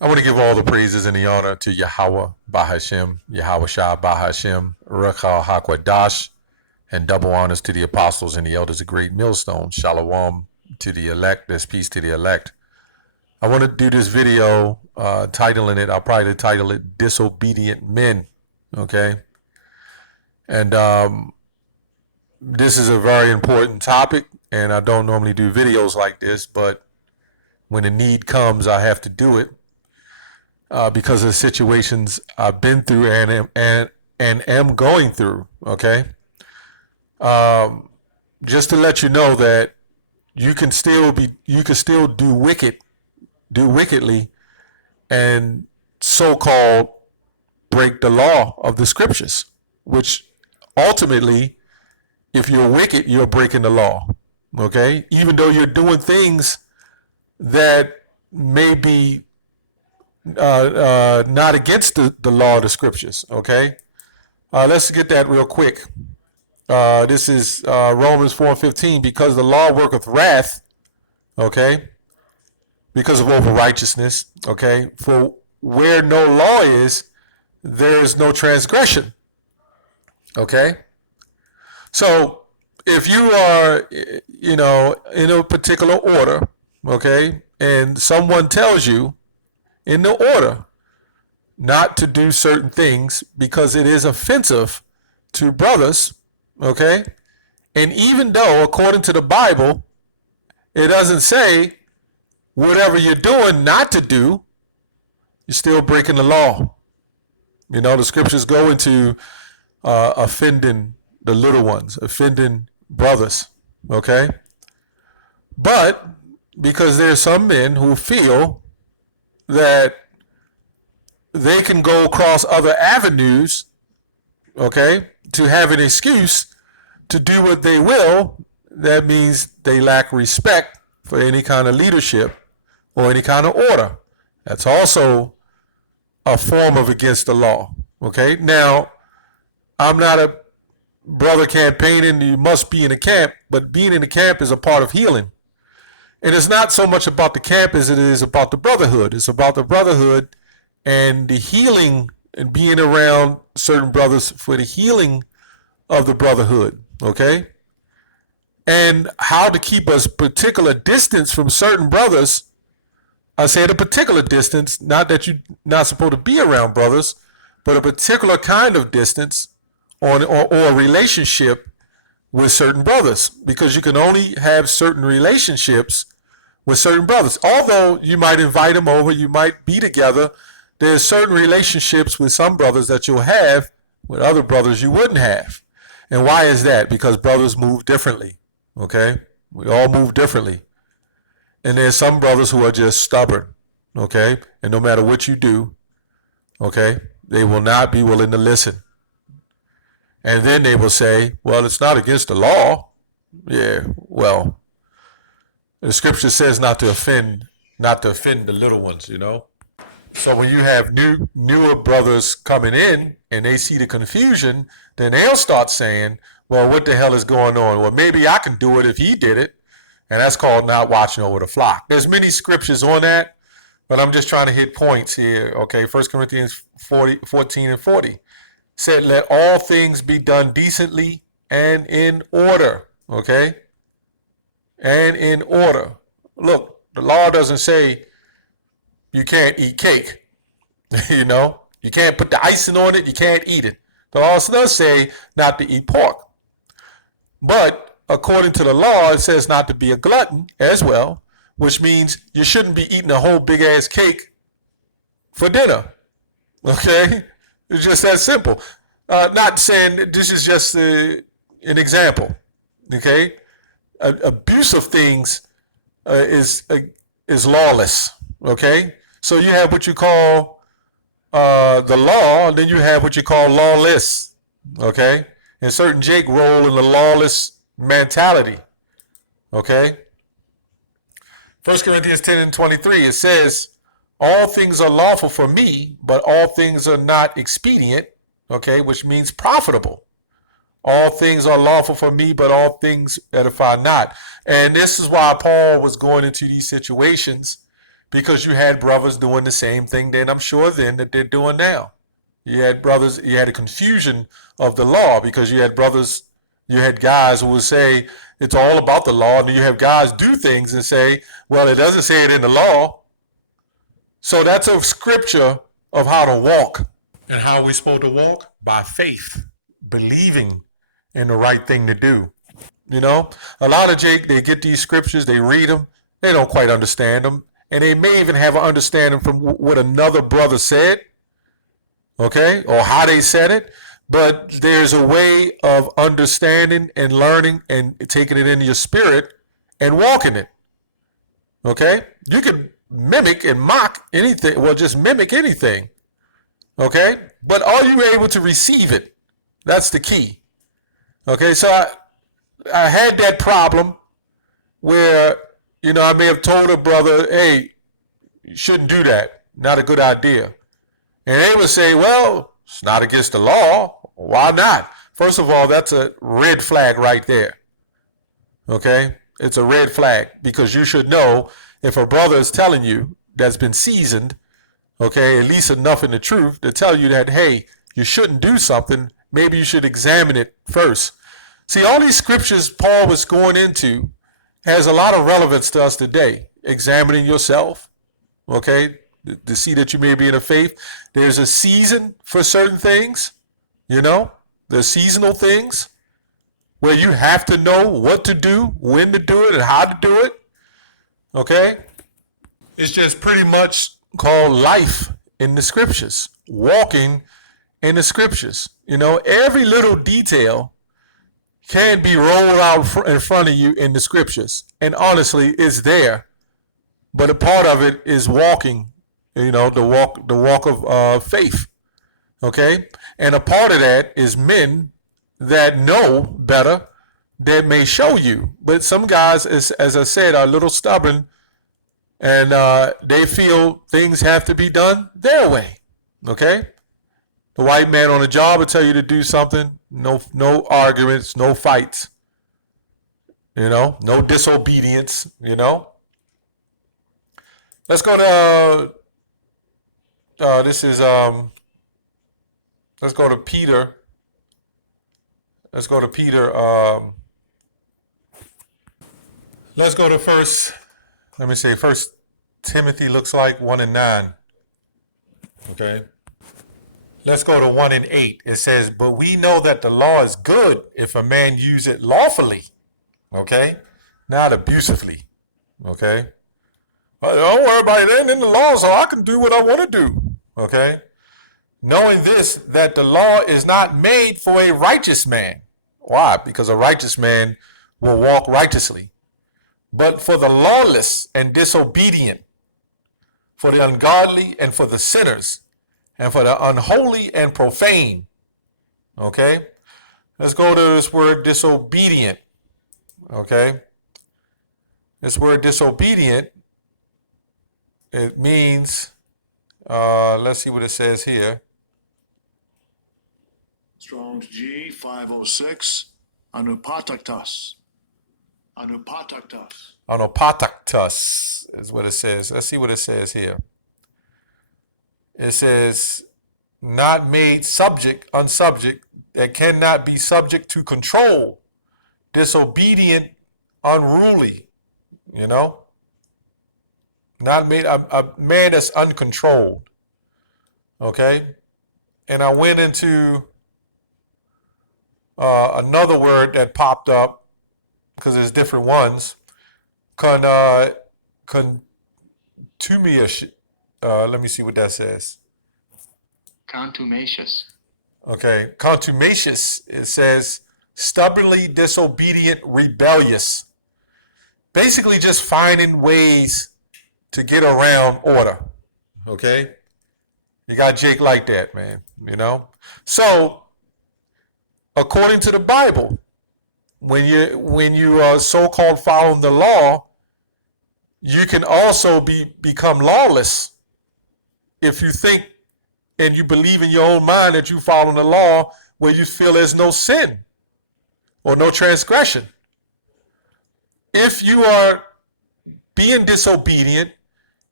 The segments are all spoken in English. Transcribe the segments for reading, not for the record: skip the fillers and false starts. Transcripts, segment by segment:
I want to give all the praises and the honor to Yahweh Bahashem, Yahweh Shah Bahashem, Rechal Hakwadash, and double honors to the apostles and the elders of Great Millstone. Shalom to the elect. There's peace to the elect. I want to do this video titling it, I'll probably title it Disobedient Men. Okay. And this is a very important topic, and I don't normally do videos like this, but when the need comes, I have to do it. Because of the situations I've been through and am going through. Okay, just to let you know that you can still do wickedly, and so-called break the law of the scriptures. Which ultimately, if you're wicked, you're breaking the law. Okay, even though you're doing things that may be not against the law of the scriptures. Okay, let's get that real quick. This is Romans 4:15. Because the law worketh wrath, okay, because of over-righteousness, okay, for where no law is, there is no transgression. Okay, so if you are, in a particular order, okay, and someone tells you in the order not to do certain things because it is offensive to brothers, okay? And even though, according to the Bible, it doesn't say whatever you're doing not to do, you're still breaking the law. The scriptures go into offending the little ones, offending brothers, okay? But because there's some men who feel that they can go across other avenues, okay, to have an excuse to do what they will, that means they lack respect for any kind of leadership or any kind of order. That's also a form of against the law, okay? Now, I'm not a brother campaigning, you must be in a camp, but being in a camp is a part of healing. And it's not so much about the camp as it is about the brotherhood. It's about the brotherhood and the healing and being around certain brothers for the healing of the brotherhood, okay? And how to keep a particular distance from certain brothers. I say at a particular distance, not that you're not supposed to be around brothers, but a particular kind of distance or a relationship with certain brothers, because you can only have certain relationships with certain brothers. Although you might invite them over, you might be together, there's certain relationships with some brothers that you'll have with other brothers you wouldn't have. And why is that? Because brothers move differently, okay? We all move differently. And there's some brothers who are just stubborn, okay? And no matter what you do, okay, they will not be willing to listen. And then they will say, well, it's not against the law. Yeah, well, the scripture says not to offend the little ones, So when you have newer brothers coming in and they see the confusion, then they'll start saying, well, what the hell is going on? Well, maybe I can do it if he did it. And that's called not watching over the flock. There's many scriptures on that, but I'm just trying to hit points here. Okay, 1 Corinthians 14:40 said, let all things be done decently and in order. Okay? And in order. Look, the law doesn't say you can't eat cake. You can't put the icing on it, you can't eat it. The law does say not to eat pork. But according to the law, it says not to be a glutton as well, which means you shouldn't be eating a whole big ass cake for dinner. Okay? It's just that simple. Not saying this is just an example. Okay? Abuse of things is lawless. Okay? So you have what you call the law, and then you have what you call lawless. Okay? And certain Jake roll in the lawless mentality. Okay? 1 Corinthians 10:23, it says, all things are lawful for me, but all things are not expedient, okay, which means profitable. All things are lawful for me, but all things edify not. And this is why Paul was going into these situations, because you had brothers doing the same thing then, I'm sure then, that they're doing now. You had brothers, you had a confusion of the law because you had brothers, you had guys who would say it's all about the law, and then you have guys do things and say, well, it doesn't say it in the law. So that's a scripture of how to walk. And how are we supposed to walk? By faith, believing in the right thing to do. You know, a lot of Jake, they get these scriptures, they read them, they don't quite understand them, and they may even have an understanding from what another brother said, okay, or how they said it. But there's a way of understanding and learning and taking it into your spirit and walking it. Okay, you can mimic and mock anything. Well, just mimic anything. Okay, but are you able to receive it? That's the key. Okay, so I had that problem where, you know, I may have told a brother, hey, you shouldn't do that. Not a good idea. And they would say, well, it's not against the law. Why not? First of all, that's a red flag right there. Okay? It's a red flag because you should know if a brother is telling you that's been seasoned, okay, at least enough in the truth to tell you that, hey, you shouldn't do something, maybe you should examine it first. See, all these scriptures Paul was going into has a lot of relevance to us today. Examining yourself, okay, to see that you may be in the faith. There's a season for certain things, you know, there's seasonal things where you have to know what to do, when to do it, and how to do it, okay? It's just pretty much called life in the scriptures, walking in the scriptures. You know, every little detail can be rolled out in front of you in the scriptures. And honestly, it's there. But a part of it is walking, you know, the walk of faith. Okay? And a part of that is men that know better that may show you. But some guys, as I said, are a little stubborn, and they feel things have to be done their way. Okay? The white man on the job will tell you to do something. No arguments, no fights. You know, no disobedience. You know. Let's go to. Let's go to Peter. Let's go to Peter. Let's go to first. Let me say First Timothy looks like 1:9. Okay. Let's go to 1:8. It says, but we know that the law is good if a man use it lawfully. Okay? Not abusively. Okay? Don't worry about it. It ain't in the law, so I can do what I want to do. Okay? Knowing this, that the law is not made for a righteous man. Why? Because a righteous man will walk righteously. But for the lawless and disobedient, for the ungodly and for the sinners, and for the unholy and profane. Okay? Let's go to this word disobedient. Okay? This word disobedient, it means, let's see what it says here. Strong's G 506, anupataktas. Anupataktas. Anupataktas is what it says. Let's see what it says here. It says, not made subject, unsubject, that cannot be subject to control, disobedient, unruly, you know? Not made, a man that's uncontrolled, okay? And I went into another word that popped up, because there's different ones, contumacious. Let me see what that says. Contumacious. Okay, contumacious. It says stubbornly disobedient, rebellious. Basically, just finding ways to get around order. Okay, you got Jake like that, man. You know. So, according to the Bible, when you are so-called following the law, you can also become lawless. If you think and you believe in your own mind that you follow the law where you feel there's no sin or no transgression. If you are being disobedient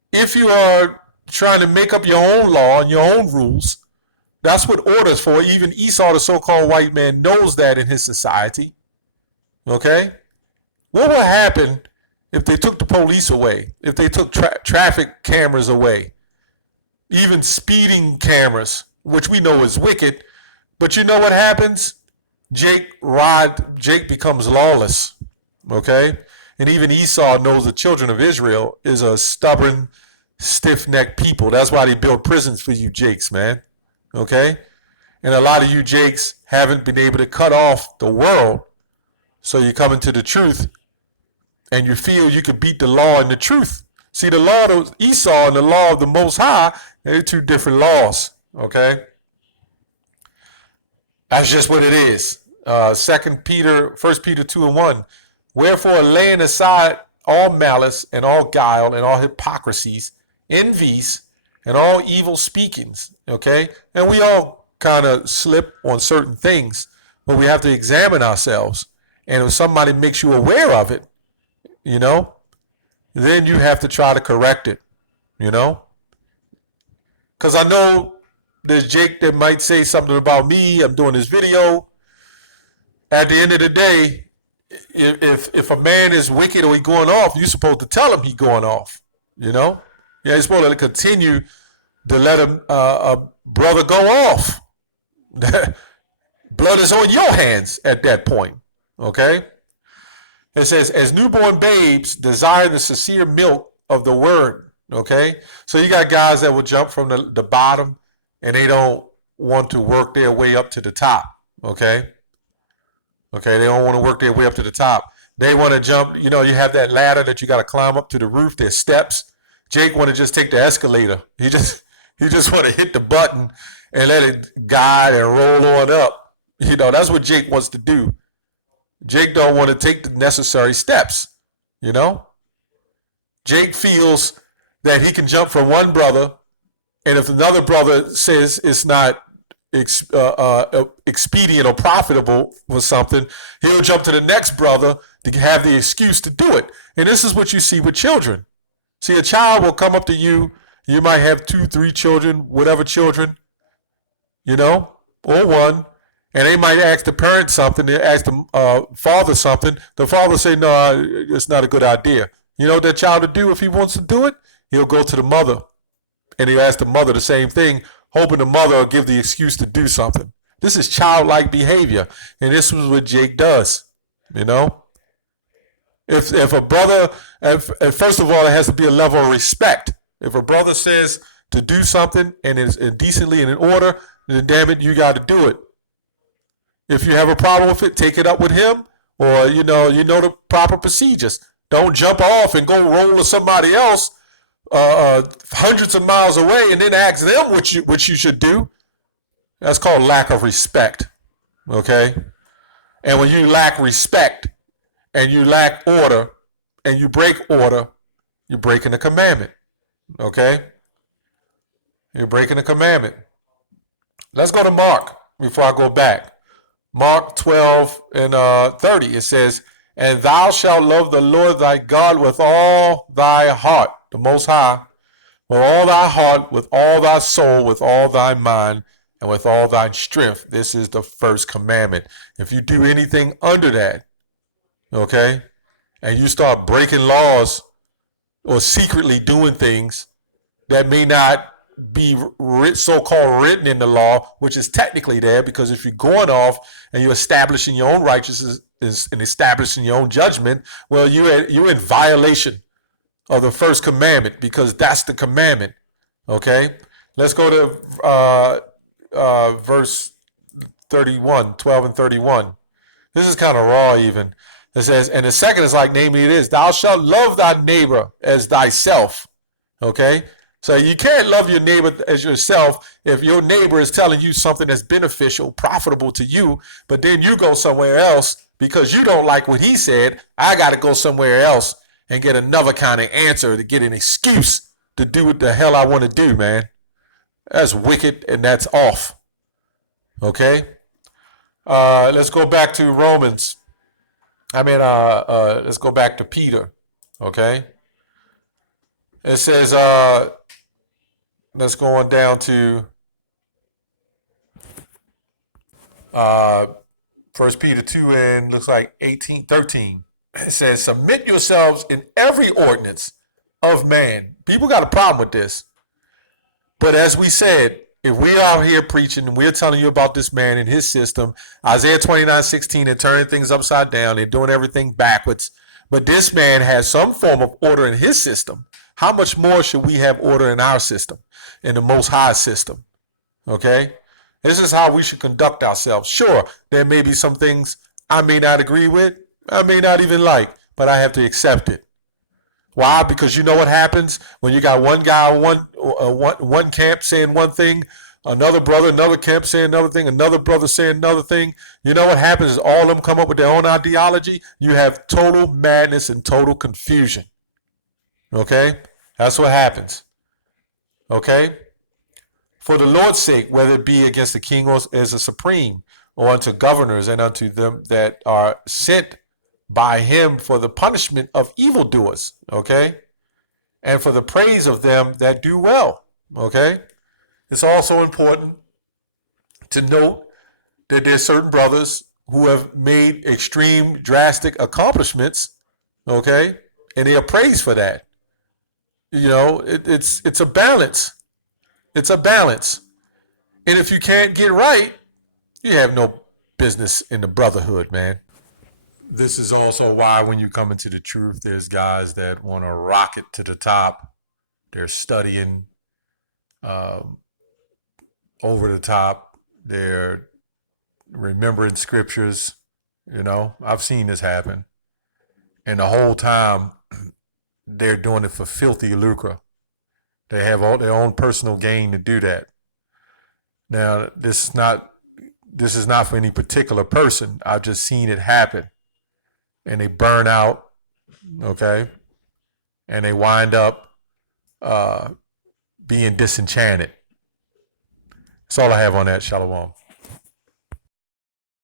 If you are trying to make up your own law and your own rules, that's what order's for. Even Esau, the so-called white man, knows that in his society. Okay? What would happen if they took the police away? If they took traffic cameras away? Even speeding cameras, which we know is wicked. But you know what happens? Jake becomes lawless. Okay? And even Esau knows the children of Israel is a stubborn, stiff-necked people. That's why they build prisons for you Jakes, man. Okay? And a lot of you Jakes haven't been able to cut off the world. So you come into the truth and you feel you can beat the law and the truth. See, the law of Esau and the law of the Most High, they're two different laws. Okay? That's just what it is. 1 Peter 2:1. Wherefore, laying aside all malice and all guile and all hypocrisies, envies, and all evil speakings. Okay? And we all kind of slip on certain things, but we have to examine ourselves. And if somebody makes you aware of it, then you have to try to correct it, Because I know there's Jake that might say something about me. I'm doing this video. At the end of the day, if a man is wicked or he's going off, you're supposed to tell him he's going off, Yeah, you're supposed to continue to let a brother go off. Blood is on your hands at that point, okay? It says, as newborn babes desire the sincere milk of the word, okay? So you got guys that will jump from the bottom and they don't want to work their way up to the top, okay? Okay, they don't want to work their way up to the top. They want to jump, you have that ladder that you got to climb up to the roof. There's steps. Jake want to just take the escalator. He just want to hit the button and let it guide and roll on up. That's what Jake wants to do. Jake don't want to take the necessary steps, Jake feels that he can jump from one brother, and if another brother says it's not expedient or profitable for something, he'll jump to the next brother to have the excuse to do it. And this is what you see with children. See, a child will come up to you. You might have 2, 3 children, whatever children, or one, and they might ask the parent something. They ask the father something. The father say, no, it's not a good idea. You know what that child will do if he wants to do it? He'll go to the mother, and he'll ask the mother the same thing, hoping the mother will give the excuse to do something. This is childlike behavior, and this is what Jake does, If a brother, first of all, it has to be a level of respect. If a brother says to do something and it's decently and in order, then damn it, you got to do it. If you have a problem with it, take it up with him, or you know the proper procedures. Don't jump off and go roll to somebody else hundreds of miles away and then ask them what you should do. That's called lack of respect. Okay? And when you lack respect and you lack order and you break order, you're breaking a commandment. Okay? You're breaking a commandment. Let's go to Mark before I go back. Mark 12 and 30. It says, and thou shalt love the Lord thy God with all thy heart, the Most High, with all thy heart, with all thy soul, with all thy mind, and with all thy strength. This is the first commandment. If you do anything under that, okay, and you start breaking laws or secretly doing things that may not be so-called written in the law, which is technically there, because if you're going off and you're establishing your own righteousness and establishing your own judgment, well, you're in violation of the first commandment, because that's the commandment. Okay, let's go to verse 31, 12 and 31. This is kind of raw even. It says, and the second is like, namely it is, thou shalt love thy neighbor as thyself. Okay, so you can't love your neighbor as yourself if your neighbor is telling you something that's beneficial, profitable to you, but then you go somewhere else because you don't like what he said. I got to go somewhere else and get another kind of answer to get an excuse to do what the hell I want to do, man. That's wicked and that's off. Okay? Let's go back to Romans. Let's go back to Peter. Okay? It says, let's go on down to uh, 1 Peter 2 and looks like 18:13. It says, submit yourselves in every ordinance of man. People got a problem with this. But as we said, if we are here preaching and we're telling you about this man and his system, Isaiah 29:16, they're turning things upside down, they're doing everything backwards. But this man has some form of order in his system. How much more should we have order in our system, in the Most High system? Okay? This is how we should conduct ourselves. Sure, there may be some things I may not agree with, I may not even like, but I have to accept it. Why? Because you know what happens when you got one guy one camp saying one thing, another brother, another camp saying another thing, another brother saying another thing. You know what happens is all of them come up with their own ideology. You have total madness and total confusion. Okay? That's what happens. Okay? For the Lord's sake, whether it be against the king or as a supreme, or unto governors and unto them that are sent by him for the punishment of evildoers, okay? And for the praise of them that do well, okay? It's also important to note that there's certain brothers who have made extreme, drastic accomplishments, okay? And they are praised for that. You know, it's a balance. It's a balance. And if you can't get right, you have no business in the brotherhood, man. This is also why when you come into the truth, there's guys that want to rocket to the top. They're studying over the top. They're remembering scriptures. You know, I've seen this happen. And the whole time, they're doing it for filthy lucre. They have all their own personal gain to do that. Now, this is not for any particular person. I've just seen it happen. And they burn out, okay? And they wind up being disenchanted. That's all I have on that. Shalom.